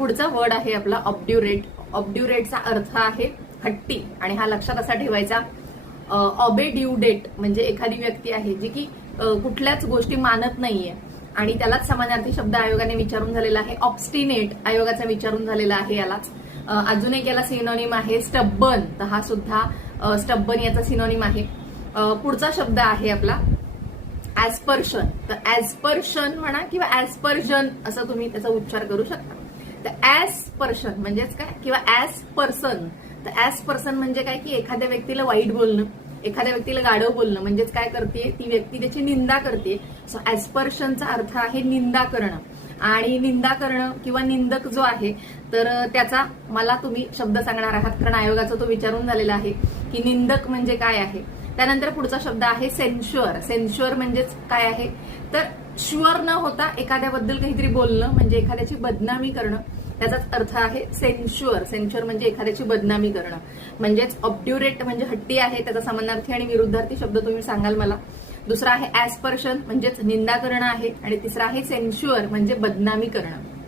पुढचा वर्ड आहे आपला ऑब्ड्युरेट. ऑब्ड्युरेटचा अर्थ आहे हट्टी, आणि हा लक्षात असा ठेवायचा. ऑबे ड्यू डेट म्हणजे एखादी व्यक्ती आहे जी की कुठल्याच गोष्टी मानत नाहीये, आणि त्यालाच समानार्थी शब्द आयोगाने विचारून झालेला आहे. ऑब्स्टिनेट आयोगाचा विचारून झालेला आहे यालाच. अजून एक याला सिनोनिम आहे स्टब्बन, तर हा सुद्धा स्टब्बन याचा सिनोनिम आहे. पुढचा शब्द आहे आपला ऍस्पर्शन. तर ऍस्पर्शन म्हणा किंवा ऍस्पर्जन असं तुम्ही त्याचा उच्चार करू शकता. तर ऍस्पर्शन म्हणजेच काय, किंवा ऍस पर्सन. तर ऍस पर्सन म्हणजे काय, की एखाद्या व्यक्तीला वाईट बोलणं, एखाद्या व्यक्तीला गाढव बोलणं, म्हणजेच काय करते ती व्यक्ती त्याची निंदा करते. सो ऍस्पर्शनचा अर्थ आहे निंदा करणं. आणि निंदा करणं किंवा निंदक जो आहे तर त्याचा मला तुम्ही शब्द सांगणार आहात, कारण आयोगाचा तो विचारून झालेला आहे की निंदक म्हणजे काय आहे. त्यानंतर पुढचा शब्द आहे सेन्श्युअर. सेन्श्युअर म्हणजेच काय आहे, तर शुअर न होता एखाद्याबद्दल काहीतरी बोलणं, म्हणजे एखाद्याची बदनामी करणं, त्याचाच अर्थ आहे सेन्श्युअर. सेन्श्युअर म्हणजे एखाद्याची बदनामी करणं. म्हणजेच ऑब्ड्युरेट म्हणजे हट्टी आहे, त्याचा समानार्थी आणि विरुद्धार्थी शब्द तुम्ही सांगाल मला. दुसरा आहे ऍस्पर्शन म्हणजेच निंदा करणं आहे, आणि तिसरा आहे सेन्श्युअर म्हणजे बदनामी करणं.